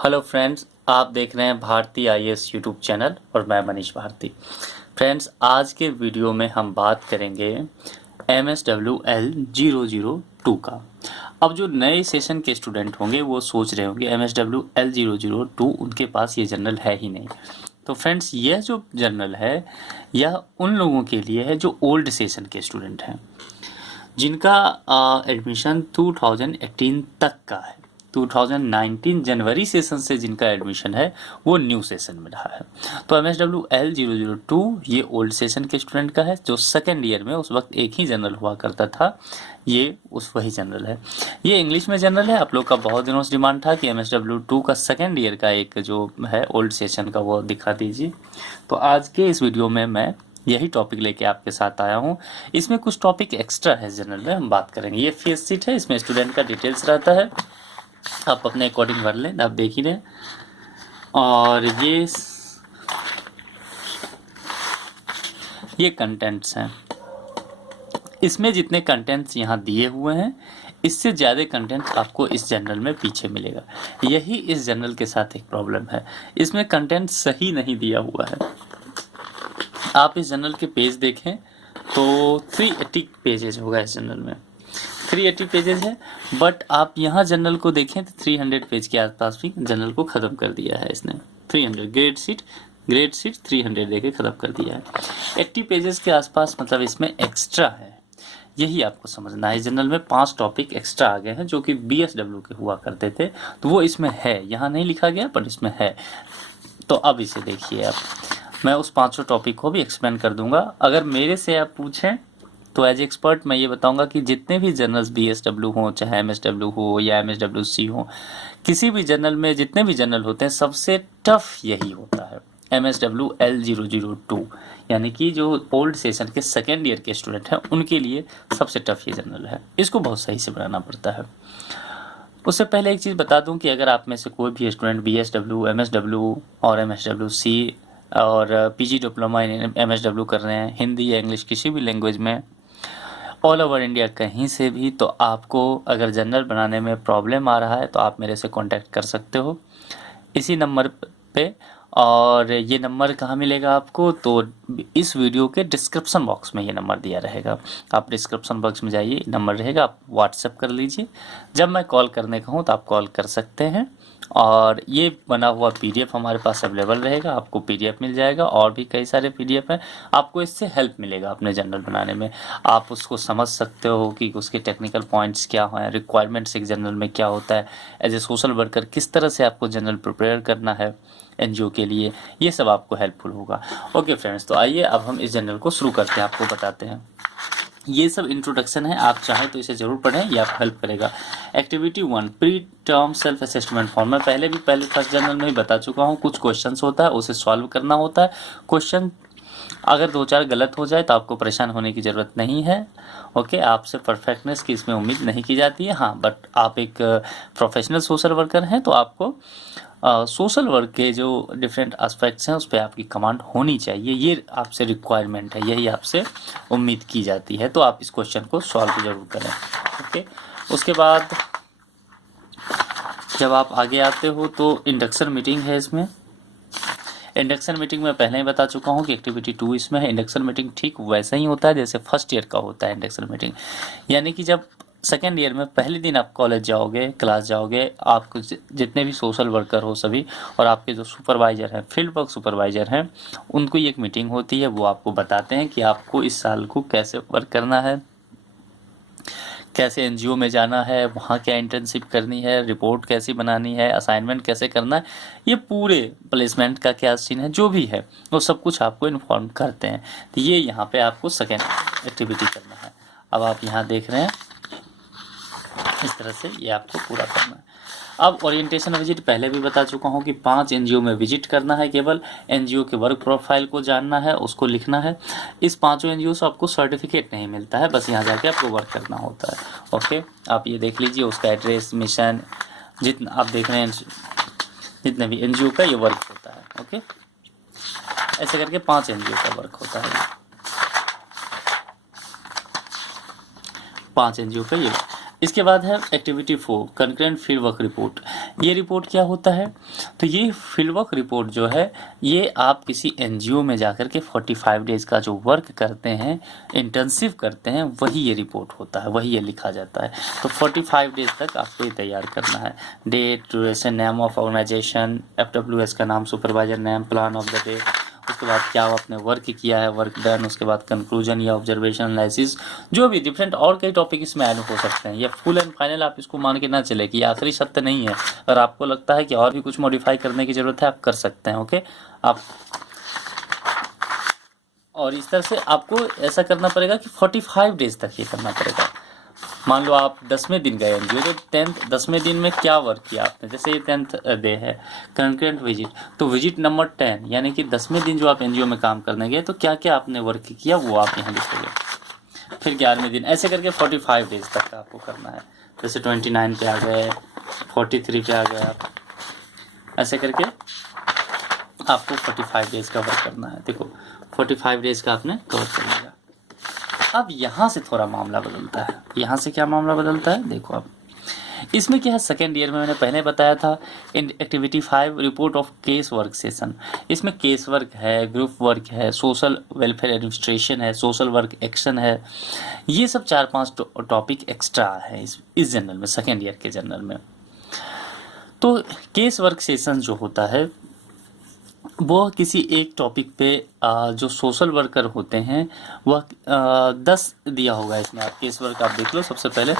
Hello friends, आप देख रहे हैं भारती आईएएस यूट्यूब चैनल और मैं मनीष भारती। फ्रेंड्स, आज के वीडियो में हम बात करेंगे MSWL 002 का। अब जो नए सेशन के स्टूडेंट होंगे वो सोच रहे होंगे MSWL 002 उनके पास ये जर्नल है ही नहीं। तो फ्रेंड्स, यह जो जर्नल है यह उन लोगों के लिए है जो ओल्ड सेशन के स्टूडेंट हैं, जिनका एडमिशन 2018 तक का है। 2019 जनवरी सेशन से जिनका एडमिशन है वो न्यू सेशन में रहा है। तो MSWL 002 ये ओल्ड सेशन के स्टूडेंट का है, जो सेकेंड ईयर में उस वक्त एक ही जनरल हुआ करता था, ये उस वही जनरल है। ये इंग्लिश में जनरल है। आप लोग का बहुत दिनों से डिमांड था कि MSW2 का सेकेंड ईयर का एक जो है ओल्ड सेशन का वो दिखा दीजिए। तो आज के इस वीडियो में मैं यही टॉपिक लेके आपके साथ आया हूँ। इसमें कुछ टॉपिक एक्स्ट्रा है, जनरल में हम बात करेंगे। ये फेस शीट है, इसमें स्टूडेंट का डिटेल्स रहता है, आप अपने अकॉर्डिंग भर लें, आप देख ही रहे। और ये कंटेंट्स हैं। इसमें जितने कंटेंट्स यहाँ दिए हुए हैं इससे ज़्यादा कंटेंट आपको इस जर्नल में पीछे मिलेगा। यही इस जर्नल के साथ एक प्रॉब्लम है, इसमें कंटेंट सही नहीं दिया हुआ है। आप इस जर्नल के पेज देखें तो 380 पेजेज होगा इस जर्नल में, 380 पेजेज है। बट आप यहाँ जर्नल को देखें तो 300 पेज के आसपास भी जर्नल को ख़त्म कर दिया है इसने। 300 ग्रेड सीट 300 देके ख़त्म कर दिया है। 80 पेजेस के आसपास मतलब इसमें एक्स्ट्रा है, यही आपको समझना है। इस जर्नल में 5 टॉपिक एक्स्ट्रा आ गए हैं जो कि BSW के हुआ करते थे, तो वो इसमें है, यहाँ नहीं लिखा गया पर इसमें है। तो अब इसे देखिए आप, मैं उस 5 टॉपिक को भी एक्सप्लेन कर दूंगा। अगर मेरे से आप पूछें तो एज एक्सपर्ट मैं ये बताऊंगा कि जितने भी जर्नल्स BSW हों, चाहे MSW हो या MSWC हो, किसी भी जर्नल में जितने भी जर्नल होते हैं सबसे टफ यही होता है, MSWL 002, यानी कि जो ओल्ड सेशन के सेकेंड ईयर के स्टूडेंट हैं उनके लिए सबसे टफ ये जर्नल है। इसको बहुत सही से बनाना पड़ता है। उससे पहले एक चीज़ बता दूं कि अगर आप में से कोई भी स्टूडेंट BSW, MSW और MSWC और PG डिप्लोमा इन MSW कर रहे हैं, हिंदी या इंग्लिश किसी भी लैंग्वेज में, ऑल ओवर इंडिया कहीं से भी, तो आपको अगर जर्नल बनाने में प्रॉब्लम आ रहा है तो आप मेरे से कांटेक्ट कर सकते हो इसी नंबर पे। और ये नंबर कहाँ मिलेगा आपको, तो इस वीडियो के डिस्क्रिप्शन बॉक्स में ये नंबर दिया रहेगा। आप डिस्क्रिप्शन बॉक्स में जाइए, नंबर रहेगा, आप व्हाट्सएप कर लीजिए। जब मैं कॉल करने का हूँ तो आप कॉल कर सकते हैं। और ये बना हुआ PDF हमारे पास अवेलेबल रहेगा, आपको PDF मिल जाएगा। और भी कई सारे PDF हैं, आपको इससे हेल्प मिलेगा अपने जर्नल बनाने में। आप उसको समझ सकते हो कि उसके टेक्निकल पॉइंट्स क्या हैं, रिक्वायरमेंट्स एक जर्नल में क्या होता है, एज ए सोशल वर्कर किस तरह से आपको जर्नल प्रिपेयर करना है NGO के लिए, ये सब आपको हेल्पफुल होगा। ओके फ्रेंड्स, तो आइए अब हम इस जर्नल को शुरू करते हैं, आपको बताते हैं। ये सब इंट्रोडक्शन है, आप चाहें तो इसे जरूर पढ़ें, ये आपको हेल्प करेगा। Activity 1, pre term self assessment form. मैं पहले फर्स्ट जर्नल में ही बता चुका हूँ, कुछ क्वेश्चंस होता है उसे सॉल्व करना होता है। क्वेश्चन अगर 2-4 गलत हो जाए तो आपको परेशान होने की ज़रूरत नहीं है। ओके, आपसे परफेक्टनेस की इसमें उम्मीद नहीं की जाती है। हाँ, बट आप एक प्रोफेशनल सोशल वर्कर हैं तो आपको सोशल वर्क के जो डिफरेंट एस्पेक्ट्स हैं उस पर आपकी कमांड होनी चाहिए, ये आपसे रिक्वायरमेंट है, यही आपसे उम्मीद की जाती है। तो आप इस क्वेश्चन को सॉल्व जरूर करें। ओके, उसके बाद जब आप आगे आते हो तो इंडक्शन मीटिंग है। इसमें इंडक्शन मीटिंग में पहले ही बता चुका हूँ कि एक्टिविटी 2 इसमें है। इंडक्शन मीटिंग ठीक वैसा ही होता है जैसे फर्स्ट ईयर का होता है इंडक्शन मीटिंग, यानी कि जब सेकेंड ईयर में पहले दिन आप कॉलेज जाओगे, क्लास जाओगे, आपको जितने भी सोशल वर्कर हो सभी और आपके जो सुपरवाइज़र हैं, फील्ड वर्क सुपरवाइज़र हैं, उनको एक मीटिंग होती है। वो आपको बताते हैं कि आपको इस साल को कैसे वर्क करना है, कैसे NGO में जाना है, वहाँ क्या इंटर्नशिप करनी है, रिपोर्ट कैसी बनानी है, असाइनमेंट कैसे करना है, ये पूरे प्लेसमेंट का क्या सीन है, जो भी है वो सब कुछ आपको इन्फॉर्म करते हैं। तो ये यहाँ पे आपको सेकेंड एक्टिविटी करना है। अब आप यहाँ देख रहे हैं इस तरह से ये आपको पूरा करना है। अब ओरिएंटेशन विजिट पहले भी बता चुका हूँ कि 5 NGO में विजिट करना है, केवल NGO के वर्क प्रोफाइल को जानना है, उसको लिखना है। इस 5 NGO से आपको सर्टिफिकेट नहीं मिलता है, बस यहाँ जाके आपको वर्क करना होता है। ओके, आप ये देख लीजिए उसका एड्रेस, मिशन, जितना आप देख रहे हैं जितने भी NGO का ये वर्क होता है। ओके, ऐसे करके 5 NGO का वर्क होता है, 5 NGO का ये। इसके बाद है activity 4, concurrent field work report. ये रिपोर्ट क्या होता है? तो ये फील्ड वर्क रिपोर्ट जो है ये आप किसी एनजीओ में जाकर के 45 डेज का जो वर्क करते हैं, इंटर्नशिप करते हैं, वही ये रिपोर्ट होता है, वही ये लिखा जाता है। तो 45 डेज तक आपको ये तैयार करना है। Date, duration, name of organisation, FWS का नाम, supervisor name, plan of the day, उसके बाद क्या आपने वर्क किया है, वर्क डन, उसके बाद कंक्लूजन या ऑब्जर्वेशन एनालिसिस, जो भी डिफरेंट और कई टॉपिक इसमें ऐड हो सकते हैं। ये फुल एंड फाइनल आप इसको मान के ना चले कि आखिरी सत्य नहीं है। अगर आपको लगता है कि और भी कुछ मॉडिफाई करने की ज़रूरत है, आप कर सकते हैं। ओके, आप और इस तरह से आपको ऐसा करना पड़ेगा कि 45 डेज तक ये करना पड़ेगा। मान लो आप 10वें दिन गए एनजीओ, तो 10वें दिन में क्या वर्क किया आपने, जैसे ये 10th डे है कंकरेंट विजिट, तो विजिट नंबर 10 यानी कि 10वें दिन जो आप एनजीओ में काम करने गए तो क्या क्या आपने वर्क किया वो आप यहाँ लिखोगे। फिर 11वें दिन, ऐसे करके 45 डेज तक आपको करना है। जैसे 29 पे आ गए, 43 पे आ गए आप, ऐसे करके आपको 45 डेज का वर्क करना है। देखो 45 डेज का आपने कवर कर लिया। अब यहाँ से थोड़ा मामला बदलता है। यहाँ से क्या मामला बदलता है देखो, अब इसमें क्या है, सेकेंड ईयर में मैंने पहले बताया था activity 5 report of case work session. इसमें केस वर्क है, ग्रुप वर्क है, सोशल वेलफेयर एडमिनिस्ट्रेशन है, सोशल वर्क एक्शन है, ये सब 4-5 टॉपिक एक्स्ट्रा है इस जनरल में, सेकेंड ईयर के जनरल में। तो केस वर्क सेशन जो होता है वो किसी एक टॉपिक पे जो सोशल वर्कर होते हैं वह 10 दिया होगा इसमें। आप केस वर्क आप देख लो, सबसे पहले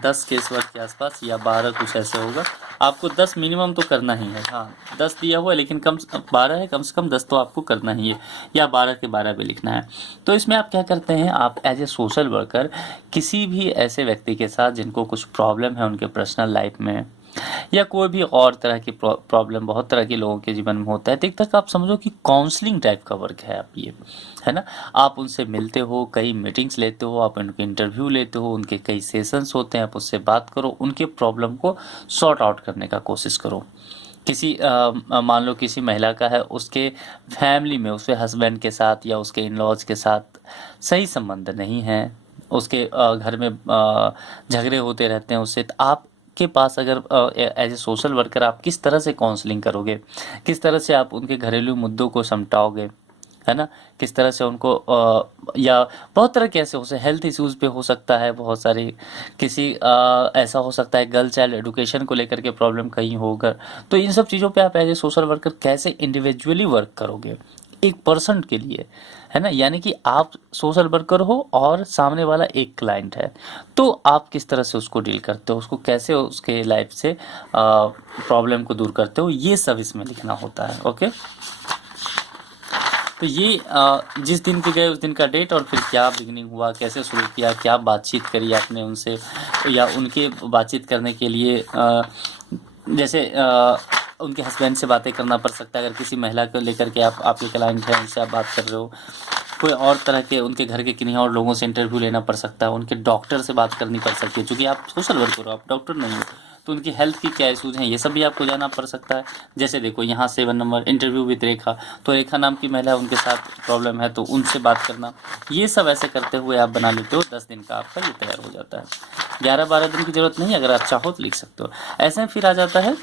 10 केस वर्क के आसपास या 12 कुछ ऐसे होगा। आपको 10 मिनिमम तो करना ही है। हाँ 10 दिया हुआ है लेकिन 12 है, कम से कम 10 तो आपको करना ही है, या 12 के 12 भी लिखना है। तो इसमें आप क्या करते हैं, आप एज ए सोशल वर्कर किसी भी ऐसे व्यक्ति के साथ जिनको कुछ प्रॉब्लम है उनके पर्सनल लाइफ में, या कोई भी और तरह की प्रॉब्लम बहुत तरह के लोगों के जीवन में होता है, तो एक तक आप समझो कि काउंसलिंग टाइप का वर्क है। आप ये है ना, आप उनसे मिलते हो, कई मीटिंग्स लेते हो, आप उनके इंटरव्यू लेते हो, उनके कई सेशंस होते हैं, आप उससे बात करो, उनके प्रॉब्लम को सॉर्ट आउट करने का कोशिश करो। किसी मान लो किसी महिला का है, उसके फैमिली में उसके हस्बैंड के साथ या उसके इन लॉज के साथ सही संबंध नहीं है, उसके घर में झगड़े होते रहते हैं उससे, तो आप के पास अगर एज ए सोशल वर्कर आप किस तरह से काउंसलिंग करोगे, किस तरह से आप उनके घरेलू मुद्दों को समटाओगे, है ना, किस तरह से उनको या बहुत तरह के ऐसे हो सकते, हेल्थ इश्यूज़ पे हो सकता है बहुत सारी, किसी ऐसा हो सकता है गर्ल चाइल्ड एडुकेशन को लेकर के प्रॉब्लम कहीं होगा। तो इन सब चीज़ों पे आप एज ए सोशल वर्कर कैसे इंडिविजुअली वर्क करोगे एक पर्सन के लिए, है ना, यानी कि आप सोशल वर्कर हो और सामने वाला एक क्लाइंट है, तो आप किस तरह से उसको डील करते हो, उसको कैसे उसके लाइफ से प्रॉब्लम को दूर करते हो, ये सब इसमें लिखना होता है। ओके, तो ये जिस दिन के गए उस दिन का डेट और फिर क्या बिगिनिंग हुआ, कैसे शुरू किया, क्या बातचीत करी आपने उनसे, या उनके बातचीत करने के लिए जैसे उनके हस्बैंड से बातें करना पड़ सकता है, अगर किसी महिला को लेकर के आपके क्लाइंट है उनसे आप बात कर रहे हो, कोई और तरह के उनके घर के किन्हीं और लोगों से इंटरव्यू लेना पड़ सकता है, उनके डॉक्टर से बात करनी पड़ सकती है, क्योंकि आप सोशल वर्कर हो, आप डॉक्टर नहीं हो, तो उनकी हेल्थ की क्या इशूज़ हैं ये सब भी आपको जानना पड़ सकता है। जैसे देखो यहाँ 7 नंबर इंटरव्यू विद रेखा, तो रेखा नाम की महिला उनके साथ प्रॉब्लम है तो उनसे बात करना, ये सब ऐसे करते हुए आप बना लेते हो। 10 दिन का आपका ये तैयार हो जाता है। 11-12 दिन की ज़रूरत नहीं, अगर आप चाहो तो लिख सकते हो। ऐसे में फिर आ जाता है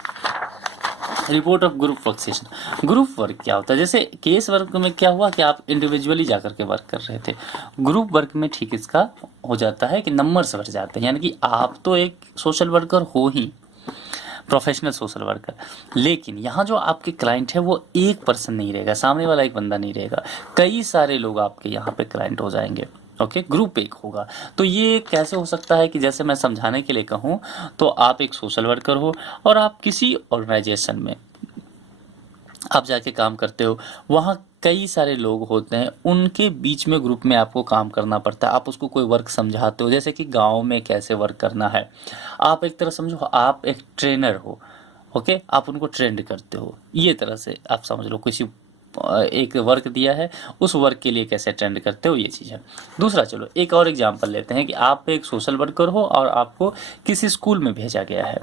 report of group work session. Group work क्या होता है, जैसे केस वर्क में क्या हुआ कि आप इंडिविजुअली जाकर के वर्क कर रहे थे, ग्रुप वर्क में ठीक इसका हो जाता है कि नंबर्स बढ़ जाते हैं, यानी कि आप तो एक सोशल वर्कर हो ही, प्रोफेशनल सोशल वर्कर, लेकिन यहाँ जो आपके क्लाइंट है वो एक पर्सन नहीं रहेगा, सामने वाला एक बंदा नहीं रहेगा, कई सारे लोग आपके यहाँ पे क्लाइंट हो जाएंगे। ओके, ग्रुप एक होगा। तो ये कैसे हो सकता है कि जैसे मैं समझाने के लिए कहूँ तो आप एक सोशल वर्कर हो और आप किसी ऑर्गेनाइजेशन में आप जाके काम करते हो, वहाँ कई सारे लोग होते हैं, उनके बीच में ग्रुप में आपको काम करना पड़ता है। आप उसको कोई वर्क समझाते हो, जैसे कि गांव में कैसे वर्क करना है, आप एक तरह समझो आप एक ट्रेनर हो। ओके, आप उनको ट्रेंड करते हो, ये तरह से आप समझ लो, किसी एक वर्क दिया है उस वर्क के लिए कैसे ट्रेंड करते हो, ये चीज़ है। दूसरा, चलो एक और एग्जांपल लेते हैं कि आप एक सोशल वर्कर हो और आपको किसी स्कूल में भेजा गया है,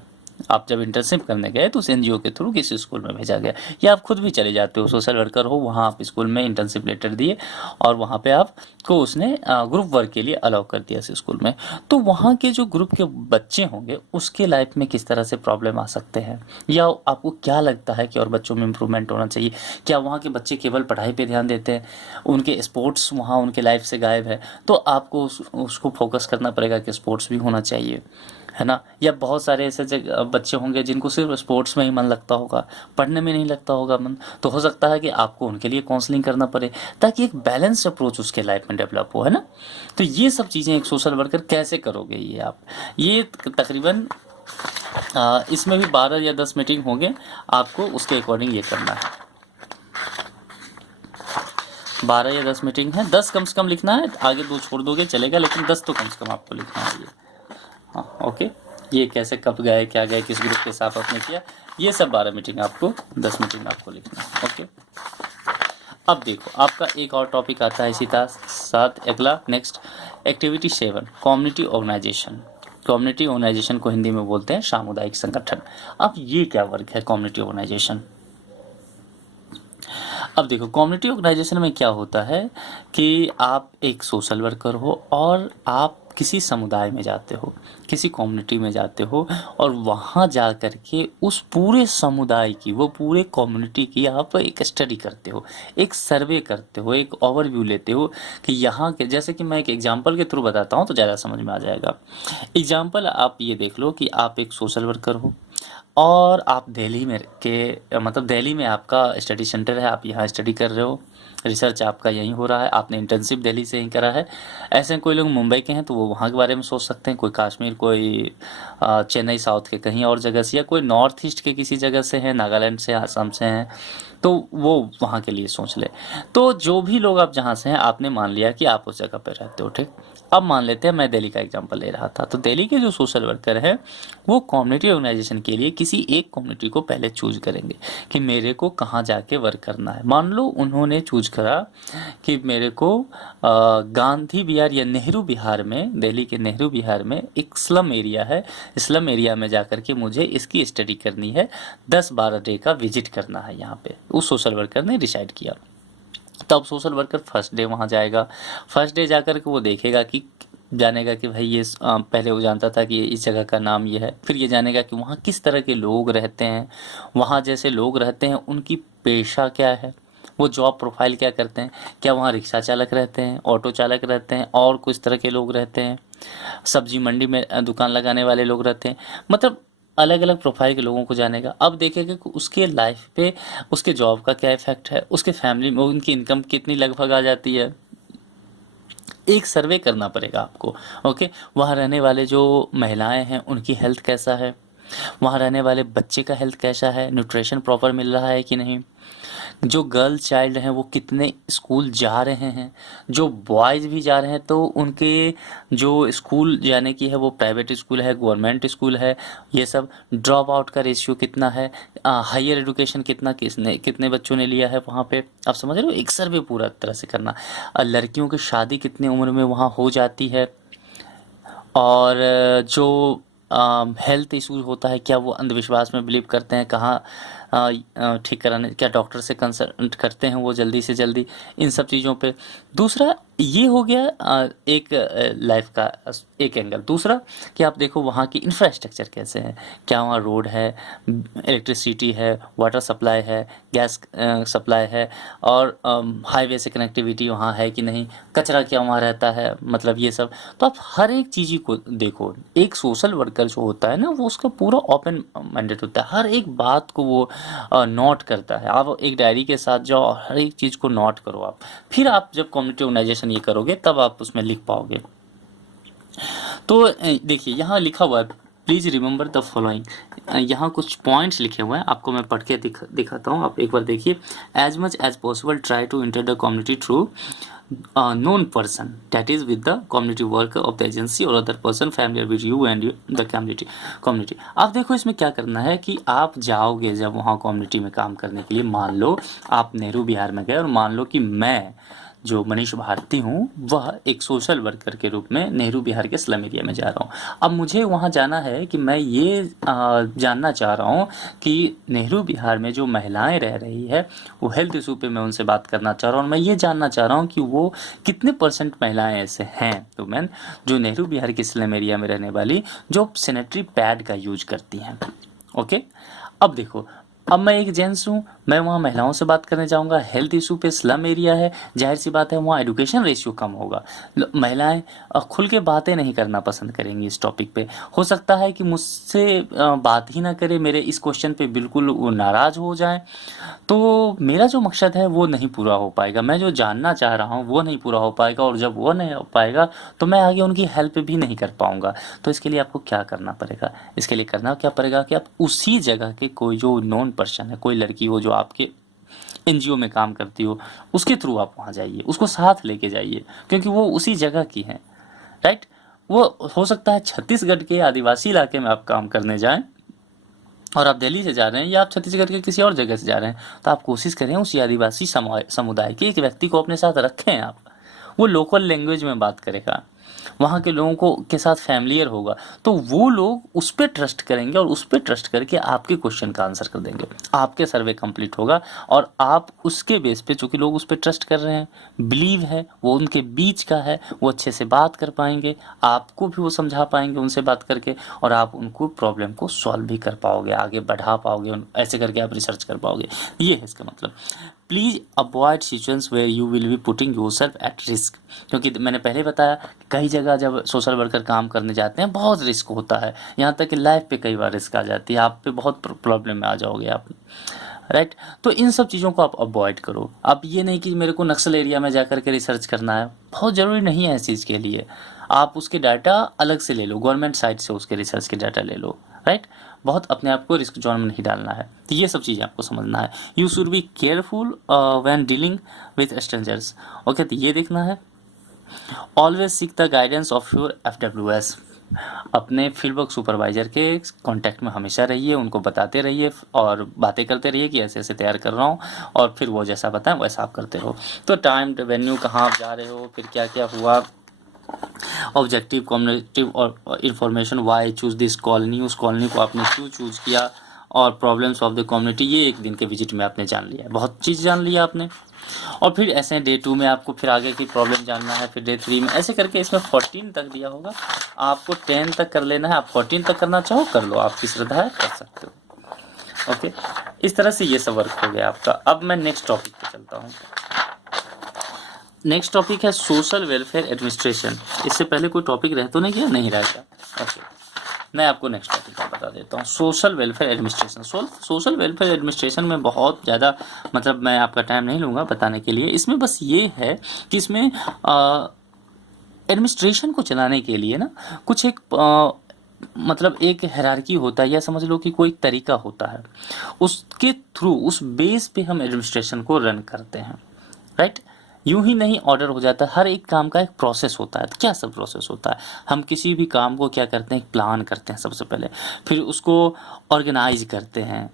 आप जब इंटर्नशिप करने गए तो उस एनजीओ के थ्रू किसी स्कूल में भेजा गया, या आप खुद भी चले जाते हो, सोशल वर्कर हो, वहाँ आप स्कूल में इंटर्नशिप लेटर दिए और वहाँ पे आपको उसने ग्रुप वर्क के लिए अलाउ कर दिया स्कूल में। तो वहाँ के जो ग्रुप के बच्चे होंगे उसके लाइफ में किस तरह से प्रॉब्लम आ सकते हैं, या आपको क्या लगता है कि और बच्चों में इम्प्रूवमेंट होना चाहिए? क्या वहाँ के बच्चे केवल पढ़ाई पे ध्यान देते हैं, उनके स्पोर्ट्स वहाँ उनके लाइफ से गायब है? तो आपको उसको फोकस करना पड़ेगा कि स्पोर्ट्स भी होना चाहिए, है ना? या बहुत सारे ऐसे बच्चे होंगे जिनको सिर्फ स्पोर्ट्स में ही मन लगता होगा, पढ़ने में नहीं लगता होगा मन, तो हो सकता है कि आपको उनके लिए काउंसलिंग करना पड़े ताकि एक बैलेंस अप्रोच उसके लाइफ में डेवलप हो, है ना? तो ये सब चीज़ें एक सोशल वर्कर कैसे करोगे ये आप, ये तकरीबन इसमें भी 12 या 10 मीटिंग होंगे, आपको उसके अकॉर्डिंग ये करना है। 12 या 10 मीटिंग है, 10 कम से कम लिखना है, आगे 2 छोड़ दोगे चलेगा, लेकिन 10 तो कम से कम आपको लिखना है ये। हाँ ओके, ये कैसे कब गए, क्या गए, किस ग्रुप के साथ आपने किया, ये सब 12 मीटिंग आपको, 10 मीटिंग आपको लिखना है। ओके, अब देखो आपका एक और टॉपिक आता है इसी साथ, अगला next activity 7, community organisation. Community organisation को हिंदी में बोलते हैं सामुदायिक संगठन। अब ये क्या वर्क है कम्युनिटी ऑर्गेनाइजेशन? अब देखो कम्युनिटी ऑर्गेनाइजेशन में क्या होता है कि आप एक सोशल वर्कर हो और आप किसी समुदाय में जाते हो, किसी कम्युनिटी में जाते हो और वहाँ जा कर के उस पूरे समुदाय की, वो पूरे कम्युनिटी की आप एक स्टडी करते हो, एक सर्वे करते हो, एक ओवरव्यू लेते हो कि यहाँ के, जैसे कि मैं एक एग्जांपल के थ्रू बताता हूँ तो ज़्यादा समझ में आ जाएगा। एग्जांपल आप ये देख लो कि आप एक सोशल वर्कर हो और आप दिल्ली में मतलब दिल्ली में आपका स्टडी सेंटर है, आप यहाँ स्टडी कर रहे हो, रिसर्च आपका यहीं हो रहा है, आपने इंटर्नशिप दिल्ली से ही करा है। ऐसे कोई लोग मुंबई के हैं तो वो वहाँ के बारे में सोच सकते हैं, कोई कश्मीर, कोई चेन्नई साउथ के कहीं और जगह से, या कोई नॉर्थ ईस्ट के किसी जगह से हैं, नागालैंड से, आसाम से हैं, तो वो वहाँ के लिए सोच ले। तो जो भी लोग आप जहाँ से हैं, आपने मान लिया कि आप उस जगह पे रहते हो, ठीक। अब मान लेते हैं मैं दिल्ली का एग्जांपल ले रहा था, तो दिल्ली के जो सोशल वर्कर हैं वो कम्युनिटी ऑर्गेनाइजेशन के लिए किसी एक कम्युनिटी को पहले चूज करेंगे कि मेरे को कहाँ जाके वर्क करना है। मान लो उन्होंने चूज करा कि मेरे को गांधी विहार या नेहरू विहार में, दिल्ली के नेहरू विहार में एक स्लम एरिया है, स्लम एरिया में जाकर के मुझे इसकी स्टडी करनी है, 10-12 डे का विजिट करना है यहाँ पे, उस सोशल वर्कर ने डिसाइड किया। तब सोशल वर्कर फर्स्ट डे वहाँ जाएगा, फर्स्ट डे जाकर के वो देखेगा कि, जानेगा कि भाई ये पहले वो जानता था कि इस जगह का नाम ये है, फिर ये जानेगा कि वहाँ किस तरह के लोग रहते हैं, वहाँ जैसे लोग रहते हैं उनकी पेशा क्या है, वो जॉब प्रोफाइल क्या करते हैं, क्या वहाँ रिक्शा चालक रहते हैं, ऑटो चालक रहते हैं, और कुछ तरह के लोग रहते हैं, सब्जी मंडी में दुकान लगाने वाले लोग रहते हैं, मतलब अलग अलग प्रोफाइल के लोगों को जानेगा। अब देखेगा कि उसके लाइफ पे उसके जॉब का क्या इफेक्ट है, उसके फैमिली में उनकी इनकम कितनी लगभग आ जाती है, एक सर्वे करना पड़ेगा आपको। ओके, वहाँ रहने वाले जो महिलाएं हैं उनकी हेल्थ कैसा है, वहाँ रहने वाले बच्चे का हेल्थ कैसा है, न्यूट्रिशन प्रॉपर मिल रहा है कि नहीं, जो गर्ल चाइल्ड हैं वो कितने स्कूल जा रहे हैं, जो बॉयज़ भी जा रहे हैं तो उनके जो स्कूल जाने की है वो प्राइवेट स्कूल है, गवर्नमेंट स्कूल है, ये सब, ड्रॉप आउट का रेशियो कितना है, हायर एजुकेशन कितने बच्चों ने लिया है वहाँ पे, आप समझ रहे हो, एक सर्वे पूरा तरह से करना। लड़कियों की शादी कितनी उम्र में वहाँ हो जाती है, और जो हेल्थ इशू होता है, क्या वो अंधविश्वास में बिलीव करते हैं, कहाँ ठीक कराने, क्या डॉक्टर से कंसल्ट करते हैं वो जल्दी से जल्दी, इन सब चीज़ों पे। दूसरा ये हो गया एक लाइफ का एक एंगल। दूसरा कि आप देखो वहाँ की इंफ्रास्ट्रक्चर कैसे है, क्या वहाँ रोड है, इलेक्ट्रिसिटी है, वाटर सप्लाई है, गैस सप्लाई है, और हाईवे से कनेक्टिविटी वहाँ है कि नहीं, कचरा क्या वहाँ रहता है, मतलब ये सब। तो आप हर एक चीज़ को देखो। एक सोशल वर्कर जो होता है ना वो उसका पूरा ओपन माइंडेड होता है, हर एक बात को वो नोट करता है। आप एक डायरी के साथ जाओ और हर एक चीज़ को नोट करो आप, फिर आप जब कम्युनिटी ऑर्गेनाइजेशन ये करोगे तब आप उसमें लिख पाओगे। तो देखिए यहाँ लिखा हुआ है, प्लीज़ रिमेंबर द फॉलोइंग, यहाँ कुछ पॉइंट्स लिखे हुए हैं, आपको मैं पढ़ के दिखाता हूँ, आप एक बार देखिए। As much as possible try to enter the community through known person, that is with the community worker of the agency or other person familiar with you and the community। आप देखो इसमें क्या करना है कि आप जाओगे जब वहाँ कम्युनिटी में काम करने के लिए, मान लो आप नेहरू विहार में गए और मान लो कि मैं जो मनीष भारती हूँ, वह एक सोशल वर्कर के रूप में नेहरू बिहार के स्लम एरिया में जा रहा हूँ। अब मुझे वहाँ जाना है कि मैं ये जानना चाह रहा हूँ कि नेहरू बिहार में जो महिलाएं रह रही है वो हेल्थ इशू पे मैं उनसे बात करना चाह रहा हूँ, और मैं ये जानना चाह रहा हूँ कि वो कितने % महिलाएं ऐसे हैं तो मैन जो नेहरू बिहार के स्लम एरिया में रहने वाली जो सैनिटरी पैड का यूज करती हैं। ओके, अब देखो, अब मैं एक जेंट्स हूँ, मैं वहाँ महिलाओं से बात करने जाऊँगा, हेल्थ इशू पे, स्लम एरिया है, जाहिर सी बात है वहाँ एजुकेशन रेशियो कम होगा, महिलाएं खुल के बातें नहीं करना पसंद करेंगी इस टॉपिक पे। हो सकता है कि मुझसे बात ही ना करे, मेरे इस क्वेश्चन पे बिल्कुल वो नाराज़ हो जाए, तो मेरा जो मकसद है वो नहीं पूरा हो पाएगा, मैं जो जानना चाह रहा हूँ वो नहीं पूरा हो पाएगा, और जब वो नहीं हो पाएगा तो मैं आगे उनकी हेल्प भी नहीं कर पाऊँगा। तो इसके लिए आपको क्या करना पड़ेगा, इसके लिए करना क्या पड़ेगा कि आप उसी जगह के कोई जो नॉन पर्सन है, कोई लड़की हो जो आपके NGO में काम करती हो, उसके थ्रू आप वहाँ जाइए, उसको साथ लेके जाइए, क्योंकि वो उसी जगह की है, राइट। वो हो सकता है छत्तीसगढ़ के आदिवासी इलाके में आप काम करने जाएं, और आप दिल्ली से जा रहे हैं या आप छत्तीसगढ़ के किसी और जगह से जा रहे हैं, तो आप कोशिश करें उस आदिवासी समुदाय के एक व्यक्ति को अपने साथ रखें आप। वो लोकल लैंग्वेज में बात करेगा, वहाँ के लोगों को के साथ फैमिलियर होगा, तो वो लोग उस पर ट्रस्ट करेंगे और उस पर ट्रस्ट करके आपके क्वेश्चन का आंसर कर देंगे, आपके सर्वे कंप्लीट होगा, और आप उसके बेस पे, चूँकि लोग उस पर ट्रस्ट कर रहे हैं, बिलीव है, वो उनके बीच का है, वो अच्छे से बात कर पाएंगे, आपको भी वो समझा पाएंगे उनसे बात करके, और आप उनको प्रॉब्लम को सॉल्व भी कर पाओगे, आगे बढ़ा पाओगे, ऐसे करके आप रिसर्च कर पाओगे। ये है इसका मतलब। Please avoid situations where you will be putting yourself at risk, क्योंकि मैंने पहले बताया कई जगह जब सोशल वर्कर काम करने जाते हैं बहुत रिस्क होता है, यहाँ तक कि लाइफ पे कई बार रिस्क आ जाती है, आप पे बहुत प्रॉब्लम में आ जाओगे आप, राइट। तो इन सब चीज़ों को आप अवॉइड करो। आप ये नहीं कि मेरे को नक्सल एरिया में जा कर के रिसर्च करना है, बहुत ज़रूरी नहीं है इस चीज़ के लिए, आप उसके डाटा अलग से ले लो, गवर्नमेंट साइट से उसके रिसर्च के डाटा ले लो, राइट। बहुत अपने आप को रिस्क जोन में नहीं डालना है, तो ये सब चीज़ें आपको समझना है। You should be careful when dealing with strangers. Okay, तो ये देखना है। Always seek the guidance of your FWS, अपने फील्ड वर्क सुपरवाइजर के कांटेक्ट में हमेशा रहिए, उनको बताते रहिए और बातें करते रहिए कि ऐसे ऐसे तैयार कर रहा हूँ, और फिर वो जैसा बताएं वैसा आप करते रहो। तो टाइम, वेन्यू, कहाँ आप जा रहे हो, फिर क्या क्या हुआ, ऑब्जेक्टिव, कम्युनिकेटिव और information, why choose this colony, उस कॉलोनी को आपने क्यों चूज़ किया, और प्रॉब्लम्स ऑफ द कम्युनिटी, ये एक दिन के विजिट में आपने जान लिया, बहुत चीज़ जान लिया आपने। और फिर ऐसे डे 2 में आपको फिर आगे की प्रॉब्लम जानना है, फिर डे 3 में, ऐसे करके इसमें 14 तक दिया होगा, आपको 10 तक कर लेना है, आप 14 तक करना चाहो कर लो, आपकी श्रद्धा है कर सकते हो। ओके, इस तरह से ये सब वर्क हो गया आपका। अब मैं नेक्स्ट टॉपिक पे चलता हूँ। नेक्स्ट टॉपिक है सोशल वेलफेयर एडमिनिस्ट्रेशन। इससे पहले कोई टॉपिक रह तो नहीं गया, नहीं रहेगा। ओके, मैं आपको नेक्स्ट टॉपिक का बता देता हूँ, social welfare administration. Social welfare administration में बहुत ज़्यादा, मतलब मैं आपका टाइम नहीं लूँगा बताने के लिए। इसमें बस ये है कि इसमें एडमिनिस्ट्रेशन को चलाने के लिए ना कुछ एक मतलब एक हायरार्की होता है, या समझ लो कि कोई तरीका होता है, उसके थ्रू, उस बेस पे हम एडमिनिस्ट्रेशन को रन करते हैं, राइट। यूं ही नहीं ऑर्डर हो जाता, हर एक काम का एक प्रोसेस होता है। तो क्या सब प्रोसेस होता है, हम किसी भी काम को क्या करते हैं, प्लान करते हैं सबसे पहले, फिर उसको ऑर्गेनाइज करते हैं,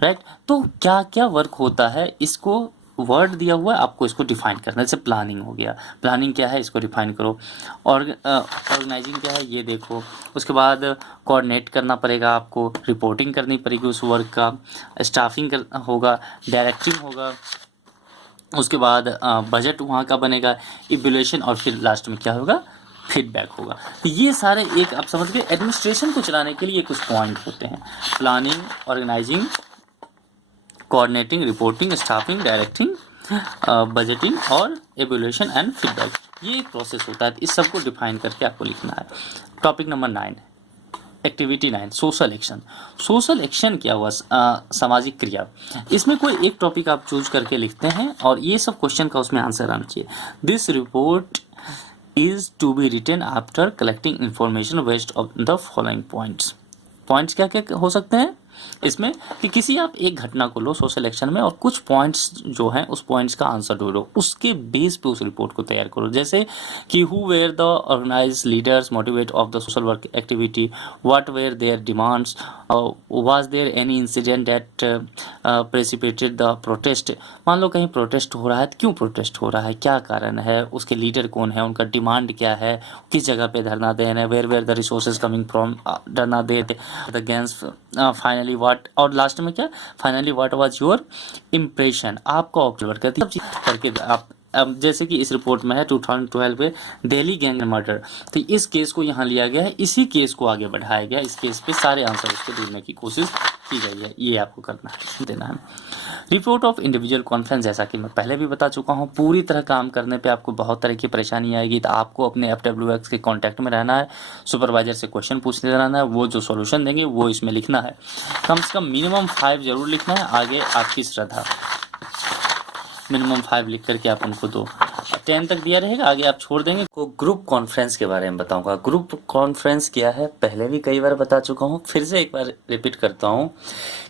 राइट। तो क्या क्या वर्क होता है, इसको वर्ड दिया हुआ है, आपको इसको डिफाइन करना। जैसे प्लानिंग हो गया, प्लानिंग क्या है इसको डिफाइन करो, और ऑर्गेनाइजिंग क्या है ये देखो, उसके बाद कोऑर्डिनेट करना पड़ेगा आपको, रिपोर्टिंग करनी पड़ेगी उस वर्क का, स्टाफिंग होगा, डायरेक्टिंग होगा, उसके बाद बजट वहाँ का बनेगा, इवैल्यूएशन, और फिर लास्ट में क्या होगा, फीडबैक होगा। तो ये सारे एक आप समझ गए, एडमिनिस्ट्रेशन को चलाने के लिए कुछ पॉइंट होते हैं, planning, organising, coordinating, reporting, staffing, directing, budgeting और इवैल्यूएशन एंड फीडबैक। ये एक प्रोसेस होता है, इस सबको डिफाइन करके आपको लिखना है। Topic number 9, activity 9, social action. Social action क्या हुआ, सामाजिक क्रिया। इसमें कोई एक टॉपिक आप चूज करके लिखते हैं और ये सब क्वेश्चन का उसमें आंसर आना चाहिए। This report is to be written after collecting information based on the following points. Points क्या क्या हो सकते हैं, इसमें कि किसी आप एक घटना को लो सोशल एक्शन में और कुछ पॉइंट्स जो हैं उस पॉइंट्स का आंसर ढूंढो, उसके बेस पे उस रिपोर्ट को तैयार करो। जैसे कि who were the organise leaders motivate of the social work activity, what were their demands, was there any incident that precipitated the protest. मान लो कहीं प्रोटेस्ट हो रहा है तो क्यों प्रोटेस्ट हो रहा है, क्या कारण है, उसके लीडर कौन है, उनका डिमांड क्या है, किस जगह पे धरना दे रहे हैं, where were the resources coming from, धरना दे अगेंस्ट, फाइनली व्हाट, और लास्ट में क्या, finally what was your impression, आपका ऑब्जर्व करके आप अब जैसे कि इस रिपोर्ट में है 2012 में दिल्ली गैंग मर्डर, तो इस केस को यहाँ लिया गया है, इसी केस को आगे बढ़ाया गया, इस केस पे सारे आंसर उसको ढूंढने की कोशिश की गई है, ये आपको करना है, देना है। रिपोर्ट ऑफ इंडिविजुअल कॉन्फ्रेंस, जैसा कि मैं पहले भी बता चुका हूँ, पूरी तरह काम करने पे आपको बहुत तरह की परेशानी आएगी, तो आपको अपने FWX के कॉन्टैक्ट में रहना है, सुपरवाइजर से क्वेश्चन पूछते रहना है, वो जो सोल्यूशन देंगे वो इसमें लिखना है, कम से कम मिनिमम 5 जरूर लिखना है, आगे आपकी श्रद्धा, मिनिमम 5 लिख करके आप उनको दो, 10 तक दिया रहेगा, आगे आप छोड़ देंगे। को ग्रुप कॉन्फ्रेंस के बारे में बताऊंगा। ग्रुप कॉन्फ्रेंस क्या है पहले भी कई बार बता चुका हूं, फिर से एक बार रिपीट करता हूं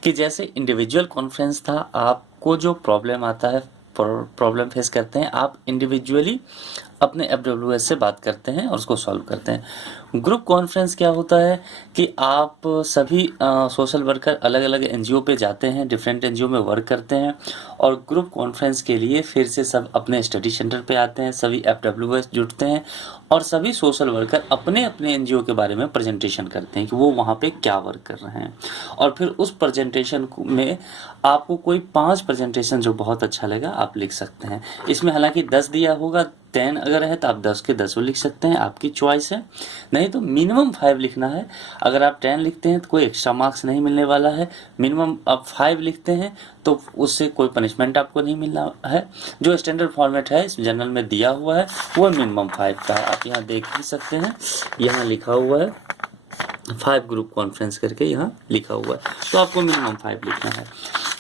कि जैसे इंडिविजुअल कॉन्फ्रेंस था, आपको जो प्रॉब्लम आता है, प्रॉब्लम फेस करते हैं, आप इंडिविजुअली अपने FWS से बात करते हैं और उसको सॉल्व करते हैं। ग्रुप कॉन्फ्रेंस क्या होता है कि आप सभी सोशल वर्कर अलग अलग NGO पे जाते हैं, डिफरेंट NGO में वर्क करते हैं, और ग्रुप कॉन्फ्रेंस के लिए फिर से सब अपने स्टडी सेंटर पे आते हैं, सभी FWS जुटते हैं और सभी सोशल वर्कर अपने अपने NGO के बारे में प्रेजेंटेशन करते हैं कि वो वहाँ पे क्या वर्क कर रहे हैं, और फिर उस प्रेजेंटेशन में आपको कोई 5 प्रेजेंटेशन जो बहुत अच्छा लगा आप लिख सकते हैं। इसमें हालांकि 10 दिया होगा, 10 अगर है तो आप 10 के 10 लिख सकते हैं, आपकी चॉइस है, नहीं तो मिनिमम 5 लिखना है। अगर आप 10 लिखते हैं तो कोई एक्स्ट्रा मार्क्स नहीं मिलने वाला है, मिनिमम आप 5 लिखते हैं तो उससे कोई पनिशमेंट आपको नहीं मिलना है। जो स्टैंडर्ड फॉर्मेट है इस जर्नल में दिया हुआ है वो मिनिमम 5 का है, आप यहाँ देख ही सकते हैं, यहाँ लिखा हुआ है 5 ग्रुप कॉन्फ्रेंस करके यहाँ लिखा हुआ है, तो आपको मिनिमम 5 लिखना है।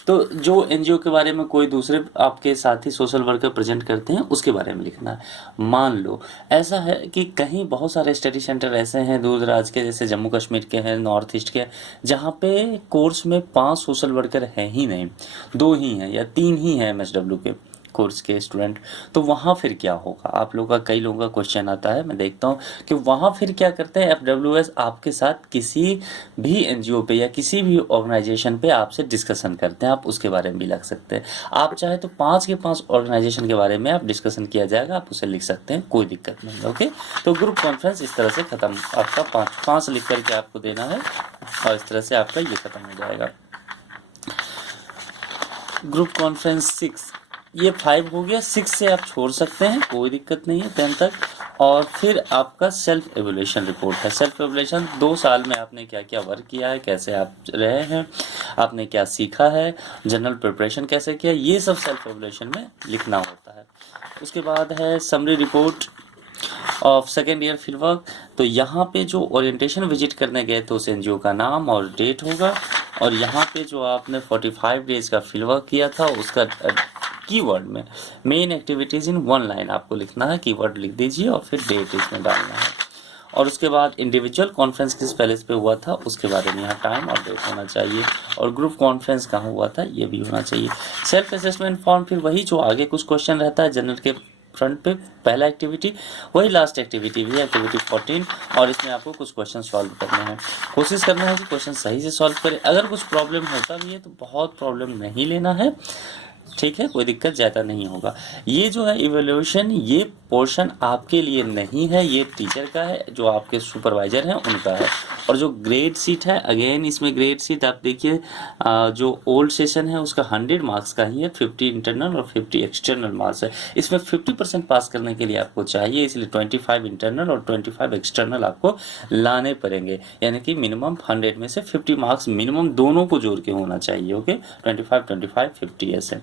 तो जो NGO के बारे में कोई दूसरे आपके साथी सोशल वर्कर प्रेजेंट करते हैं उसके बारे में लिखना है। मान लो ऐसा है कि कहीं बहुत सारे स्टडी सेंटर ऐसे हैं दूर दराज के, जैसे जम्मू कश्मीर के हैं, नॉर्थ ईस्ट के, जहाँ पे कोर्स में 5 सोशल वर्कर हैं ही नहीं, 2 ही हैं या 3 ही हैं MSW के कोर्स के स्टूडेंट, तो वहाँ फिर क्या होगा, आप लोगों का, कई लोगों का क्वेश्चन आता है, मैं देखता हूँ कि वहाँ फिर क्या करते हैं FWS आपके साथ किसी भी NGO पे या किसी भी ऑर्गेनाइजेशन पे आपसे डिस्कशन करते हैं, आप उसके बारे में भी लिख सकते हैं। आप चाहे तो 5 के 5 ऑर्गेनाइजेशन के बारे में आप डिस्कशन किया जाएगा, आप उसे लिख सकते हैं, कोई दिक्कत नहीं है। ओके, तो ग्रुप कॉन्फ्रेंस इस तरह से खत्म, आपका 5 लिख करके आपको देना है और इस तरह से आपका ये खत्म हो जाएगा। ग्रुप कॉन्फ्रेंस 6, ये 5 हो गया, 6 से आप छोड़ सकते हैं, कोई दिक्कत नहीं है 10 तक। और फिर आपका सेल्फ एवोल्यूशन रिपोर्ट है। सेल्फ एवोल्यूशन 2 साल में आपने क्या क्या वर्क किया है, कैसे आप रहे हैं, आपने क्या सीखा है, जनरल प्रिपरेशन कैसे किया, ये सब सेल्फ एवोल्यूशन में लिखना होता है। उसके बाद है summary report of second year field work, तो यहाँ पे जो ओरिएंटेशन विजिट करने गए तो उस NGO का नाम और डेट होगा, और यहाँ पे जो आपने 45 डेज का फील्ड वर्क किया था उसका कीवर्ड में मेन एक्टिविटीज इन 1 लाइन आपको लिखना है, कीवर्ड लिख दीजिए और फिर डेट इसमें डालना है। और उसके बाद इंडिविजुअल कॉन्फ्रेंस किस पैलेस पे हुआ था उसके बारे में यहाँ टाइम और डेट होना चाहिए, और ग्रुप कॉन्फ्रेंस कहाँ हुआ था ये भी होना चाहिए। सेल्फ असेसमेंट फॉर्म फिर वही जो आगे कुछ क्वेश्चन रहता है जनरल के फ्रंट पे, पहला एक्टिविटी वही लास्ट एक्टिविटी भी है, एक्टिविटी 14, और इसमें आपको कुछ क्वेश्चन सॉल्व करने हैं, कोशिश करना है कि क्वेश्चन सही से सॉल्व करें। अगर कुछ प्रॉब्लम होता भी है तो बहुत प्रॉब्लम नहीं लेना है, ठीक है, कोई दिक्कत ज़्यादा नहीं होगा। ये जो है इवैल्यूएशन, ये पोर्शन आपके लिए नहीं है, ये टीचर का है, जो आपके सुपरवाइजर हैं उनका है। और जो ग्रेड शीट है, अगेन इसमें ग्रेड शीट आप देखिए, जो ओल्ड सेशन है उसका 100 मार्क्स का ही है, 50 इंटरनल और 50 एक्सटर्नल मार्क्स है। इसमें 50% पास करने के लिए आपको चाहिए, इसलिए 25 इंटरनल और 25 एक्सटर्नल आपको लाने पड़ेंगे, यानी कि मिनिमम 100 में से 50 मार्क्स मिनिमम दोनों को जोड़ के होना चाहिए। ओके, 25 50 ऐसे।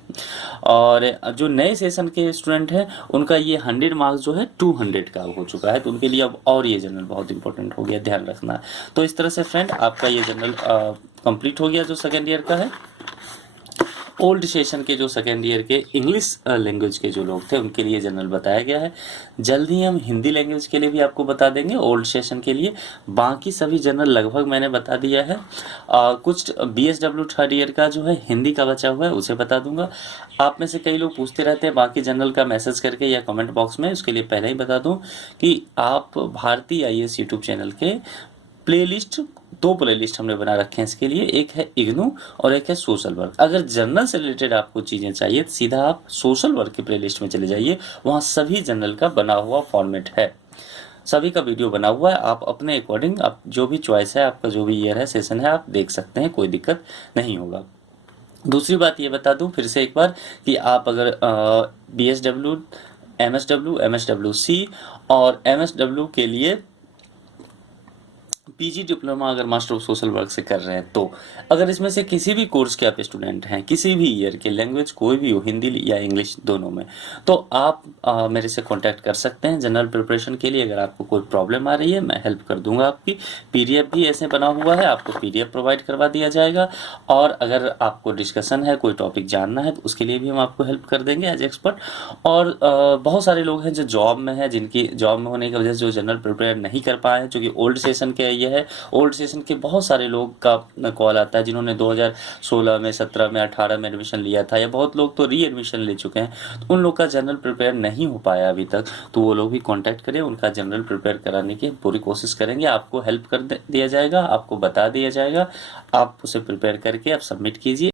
और जो नए सेशन के स्टूडेंट हैं उनका ये 100 मार्क्स जो है 200 का हो चुका है, तो उनके लिए अब और ये जनरल बहुत इंपॉर्टेंट हो गया, ध्यान रखना है। तो इस तरह से फ्रेंड आपका ये जनरल कंप्लीट हो गया जो सेकेंड ईयर का है। ओल्ड सेशन के जो सेकेंड ईयर के इंग्लिश लैंग्वेज के जो लोग थे उनके लिए जनरल बताया गया है। जल्द ही हम हिंदी लैंग्वेज के लिए भी आपको बता देंगे ओल्ड सेशन के लिए। बाकी सभी जनरल लगभग मैंने बता दिया है। कुछ BSW थर्ड ईयर का जो है हिंदी का बचा हुआ है उसे बता दूंगा। आप में से कई लोग पूछते रहते हैं बाकी जनरल का मैसेज करके या कमेंट बॉक्स में, उसके लिए पहले ही बता दूं कि आप भारतीय IAS यूट्यूब चैनल के प्लेलिस्ट, 2 प्लेलिस्ट हमने बना रखे हैं इसके लिए, एक है इग्नू और एक है सोशल वर्क। अगर जनरल से रिलेटेड आपको चीज़ें चाहिए तो सीधा आप सोशल वर्क की प्लेलिस्ट में चले जाइए, वहाँ सभी जनरल का बना हुआ फॉर्मेट है, सभी का वीडियो बना हुआ है। आप अपने अकॉर्डिंग, आप जो भी चॉइस है, आपका जो भी ईयर है, सेशन है, आप देख सकते हैं, कोई दिक्कत नहीं होगा। दूसरी बात ये बता दूं फिर से एक बार कि आप अगर BSW, MSW, MSWC और MSW के लिए PG डिप्लोमा अगर मास्टर ऑफ सोशल वर्क से कर रहे हैं, तो अगर इसमें से किसी भी कोर्स के आप स्टूडेंट हैं, किसी भी ईयर के, लैंग्वेज कोई भी हो, हिंदी या इंग्लिश दोनों में, तो आप मेरे से कांटेक्ट कर सकते हैं जनरल प्रिपरेशन के लिए। अगर आपको कोई प्रॉब्लम आ रही है मैं हेल्प कर दूंगा आपकी। PDF भी ऐसे बना हुआ है, आपको PDF प्रोवाइड करवा दिया जाएगा। और अगर आपको डिस्कशन है, कोई टॉपिक जानना है, तो उसके लिए भी हम आपको हेल्प कर देंगे एज एक्सपर्ट। और बहुत सारे लोग हैं जो जॉब में हैं, जिनकी जॉब में होने की वजह से जो जनरल प्रिपेयर नहीं कर पाए हैं, क्योंकि ओल्ड सेशन के ये है, ओल्ड सेशन के बहुत सारे लोग का कॉल आता है जिन्होंने 2016 में, 17 में, 18 में एडमिशन लिया था, या बहुत लोग तो री एडमिशन ले चुके हैं, तो उन लोग का जनरल प्रिपेयर नहीं हो पाया अभी तक, तो वो लोग भी कांटेक्ट करें, उनका जनरल प्रिपेयर कराने की पूरी कोशिश करेंगे। आपको हेल्प कर दिया जाएगा, आपको बता दिया जाएगा, आप उसे प्रिपेयर करके आप सबमिट कीजिए।